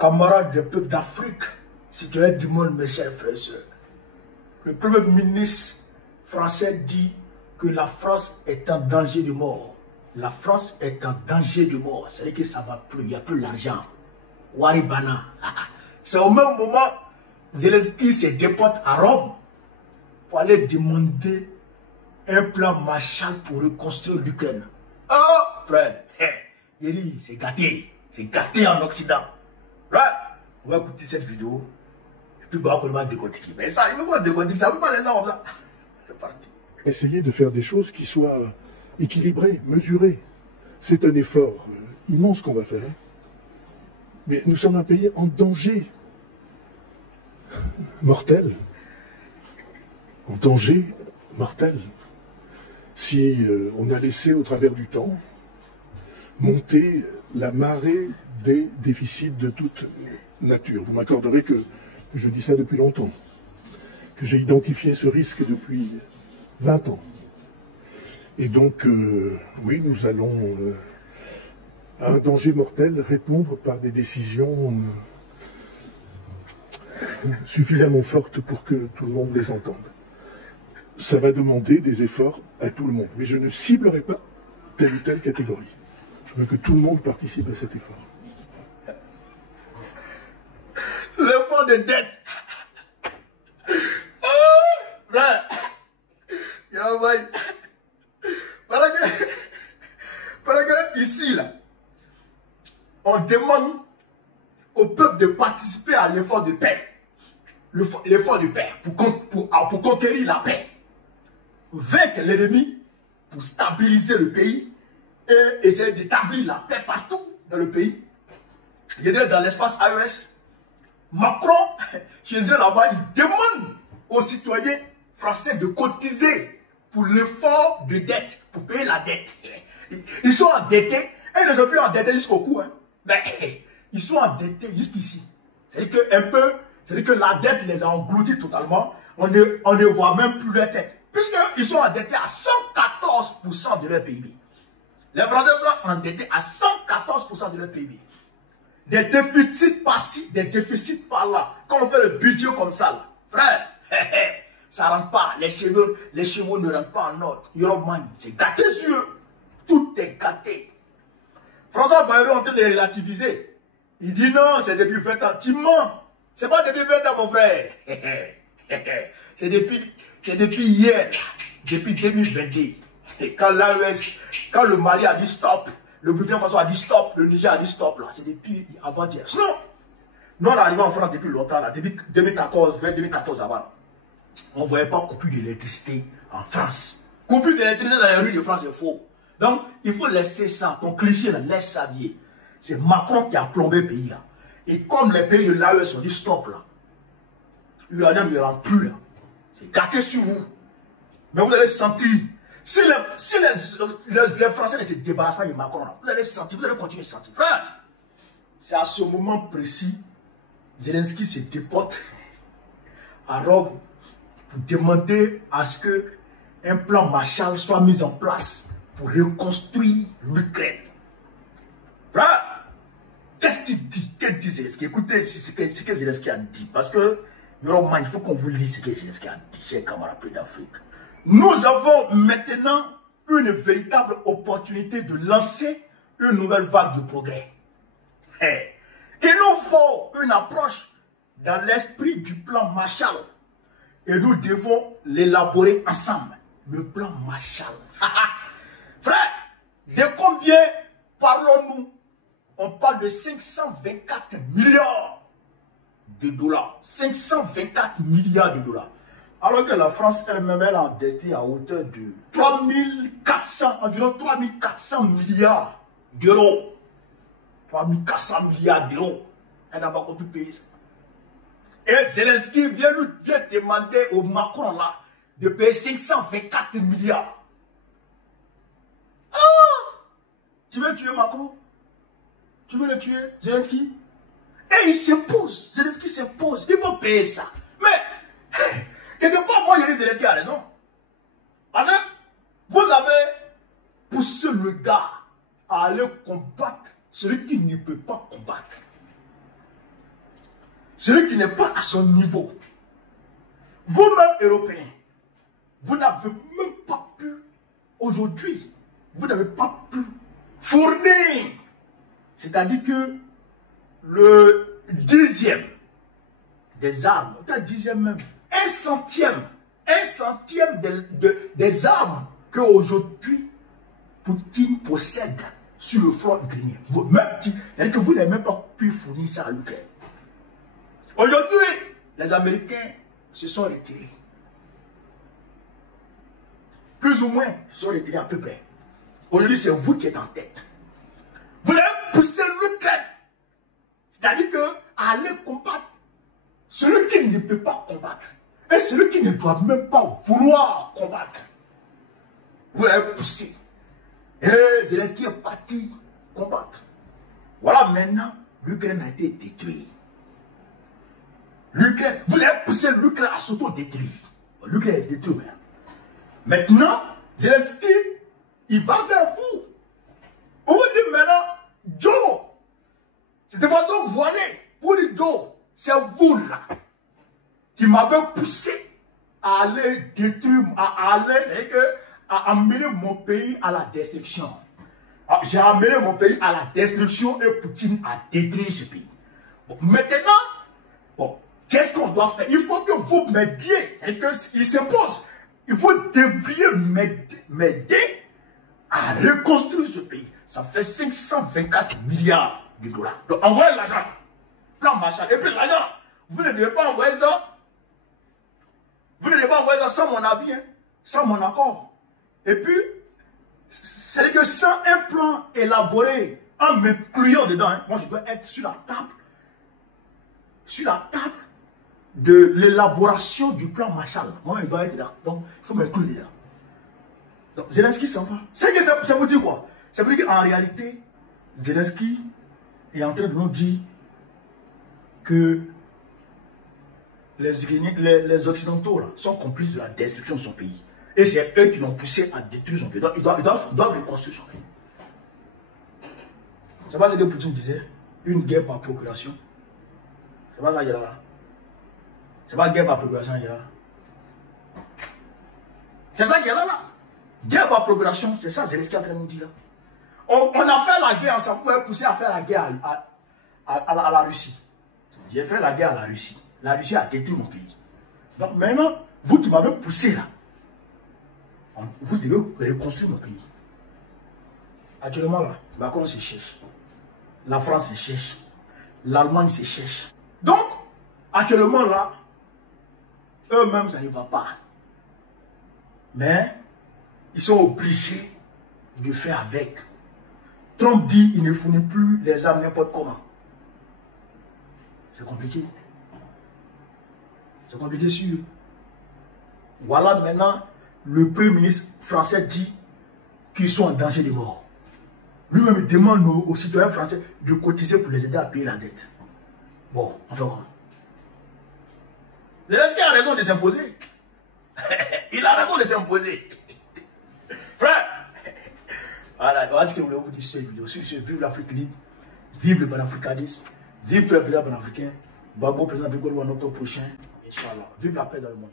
camarades des peuples d'Afrique, citoyens du monde, mes chers frères et sœurs, le premier ministre français dit que la France est en danger de mort. La France est en danger de mort. C'est-à-dire que ça va plus, il n'y a plus l'argent. Waribana. C'est au même moment, Zelensky se déporte à Rome pour aller demander un plan Marshall pour reconstruire l'Ukraine. Oh, frère, il dit, c'est gâté en Occident. Là, on va écouter cette vidéo, et puis on va décortiquer. Mais ça, il veut pas décortiquer, ça ne veut pas les gens comme ça. C'est parti. Essayer de faire des choses qui soient équilibrées, mesurées. C'est un effort immense qu'on va faire. Mais nous sommes un pays en danger mortel. En danger mortel. Si on a laissé au travers du temps monter la marée des déficits de toute nature. Vous m'accorderez que je dis ça depuis longtemps, que j'ai identifié ce risque depuis 20 ans. Et donc, oui, nous allons à un danger mortel répondre par des décisions suffisamment fortes pour que tout le monde les entende. Ça va demander des efforts à tout le monde. Mais je ne ciblerai pas telle ou telle catégorie. Je veux que tout le monde participe à cet effort. L'effort de dette. Oh, là. Parce que ici, là, on demande au peuple de participer à l'effort de paix. L'effort de paix pour conquérir la paix. Vaincre l'ennemi pour stabiliser le pays et essayer d'établir la paix partout dans le pays. Je dirais dans l'espace AES, Macron, chez eux là-bas, il demande aux citoyens français de cotiser pour l'effort de dette, pour payer la dette. Ils sont endettés, et ils ne sont plus endettés jusqu'au cou. Hein. Mais ils sont endettés jusqu'ici. C'est-à-dire que la dette les a engloutis totalement. On ne voit même plus leur tête. Puisqu'ils sont endettés à 114% de leur PIB. Les Français sont endettés à 114% de leur PIB. Des déficits par-ci, des déficits par-là. Quand on fait le budget comme ça, là, frère, ça ne rentre pas. Les cheveux ne rentrent pas en ordre. Euroman, c'est gâté sur eux. Tout est gâté. François Bayrou est en train de relativiser. Il dit non, c'est depuis 20 ans. Tu mens. C'est pas depuis 20 ans, mon frère. C'est depuis hier, depuis 2022. Quand l'AES, quand le Mali a dit stop, le Burkina Faso a dit stop, le Niger a dit stop, là, c'est depuis avant-hier. Sinon, nous on est arrivé en France depuis longtemps, là, depuis 2014, vers 2014 avant. On ne voyait pas coupure d'électricité en France. Coupure d'électricité dans les rues de France, c'est faux. Donc, il faut laisser ça, ton cliché, là, laisse ça vieillir. C'est Macron qui a plombé le pays, là. Et comme les pays de l'AES ont dit stop, là, l'uranium ne rentre plus, là. C'est gâté sur vous. Mais vous allez sentir. Si les Français ne se débarrassent pas de Macron, là, vous allez sentir, vous allez continuer à sentir. Frère, c'est à ce moment précis, Zelensky se déporte à Rome pour demander à ce qu'un plan Marshall soit mis en place pour reconstruire l'Ukraine. Frère, qu'est-ce qu'il dit? Qu'est-ce que dit Zelensky? Écoutez ce que Zelensky a dit. Parce que, il faut qu'on vous lise ce que Zelensky a dit, chers camarades d'Afrique. Nous avons maintenant une véritable opportunité de lancer une nouvelle vague de progrès. Il nous faut une approche dans l'esprit du plan Marshall. Et nous devons l'élaborer ensemble. Le plan Marshall. Frère, de combien parlons-nous? On parle de 524 milliards de dollars. 524 milliards de dollars. Alors que la France elle-même elle a endetté à hauteur de 3400, environ 3400 milliards d'euros. 3400 milliards d'euros. Elle n'a pas pu payer ça. Et Zelensky vient demander au Macron là de payer 524 milliards. Ah! Tu veux tuer Macron? Tu veux le tuer, Zelensky? Et il s'impose. Zelensky s'impose. Il faut payer ça. Mais, quelque part, moi, je dis Zelensky a raison. Parce que vous avez poussé le gars à aller combattre celui qui ne peut pas combattre. celui qui n'est pas à son niveau. Vous-même, Européens, vous n'avez même pas pu, aujourd'hui, vous n'avez pas pu fournir. C'est-à-dire que le 10e des armes, pas 10e même, 1/100e des armes qu'aujourd'hui Poutine possède sur le front ukrainien. C'est-à-dire que vous n'avez même pas pu fournir ça à l'Ukraine. Aujourd'hui, les Américains se sont retirés. Plus ou moins, se sont retirés à peu près. Aujourd'hui, c'est vous qui êtes en tête. Vous avez poussé l'Ukraine. C'est-à-dire que aller combattre celui qui ne peut pas combattre et celui qui ne doit même pas vouloir combattre. Vous l'avez poussé. Et Zelensky est parti combattre. Voilà, maintenant, l'Ukraine a été détruite. Vous avez poussé l'Ukraine à s'auto-détruire. L'Ukraine est détruite. Maintenant, Zelensky, il va vers vous. On vous dit maintenant, Joe, c'est de façon voilée. Pour dire Joe, c'est vous là qui m'avez poussé à aller détruire, à amener mon pays à la destruction. J'ai amené mon pays à la destruction et Poutine a détruit ce pays. Bon, maintenant, bon, qu'est-ce qu'on doit faire? Il faut que vous m'aidiez. Il s'impose. Il faut devriez m'aider à reconstruire ce pays. Ça fait 524 milliards de dollars. Donc envoyez l'argent. Plan Marshall. Et puis l'argent, vous ne devez pas envoyer ça. Vous ne devez pas envoyer ça sans mon avis, hein, sans mon accord. Et puis, c'est que sans un plan élaboré, en m'incluant dedans, hein, moi je dois être sur la table de l'élaboration du plan Marshall. Moi, je dois être là. Donc, il faut m'inclure dedans. Donc, Zelensky s'en va. Ça veut dire quoi? Ça veut dire qu'en réalité, Zelensky est en train de nous dire que les Occidentaux là, sont complices de la destruction de son pays. Et c'est eux qui l'ont poussé à détruire son pays. Ils doivent reconstruire son pays. C'est pas ce que Poutine disait. Une guerre par procuration. C'est pas ça qu'il y a là. C'est pas guerre par procuration qu'il y a là. C'est ça qu'il y a là. Guerre par procuration, c'est ça Zelensky est en train de nous dire là. On a fait la guerre ensemble. Vous m'avez poussé à faire la guerre à la Russie. J'ai fait la guerre à la Russie. La Russie a détruit mon pays. Donc maintenant, vous qui m'avez poussé là, vous devez reconstruire mon pays. Actuellement là, Macron se cherche. La France se cherche. L'Allemagne se cherche. Donc, actuellement là, eux-mêmes ça ne va pas. Mais, ils sont obligés de faire avec. Trump dit qu'il ne fournit plus les armes n'importe comment. C'est compliqué. C'est compliqué sûr. Voilà maintenant, le Premier ministre français dit qu'ils sont en danger de mort. Lui-même demande aux citoyens français de cotiser pour les aider à payer la dette. Bon, enfin comment? Zelensky a raison de s'imposer. Il a raison de s'imposer. Frère, voilà ce que je voulais vous dire sur cette vidéo. Vive l'Afrique libre, vive le panafricanisme, vive tous les présidents panafricains. Babo, président Bigolo, en octobre prochain. Inch'Allah. Vive la paix dans le monde.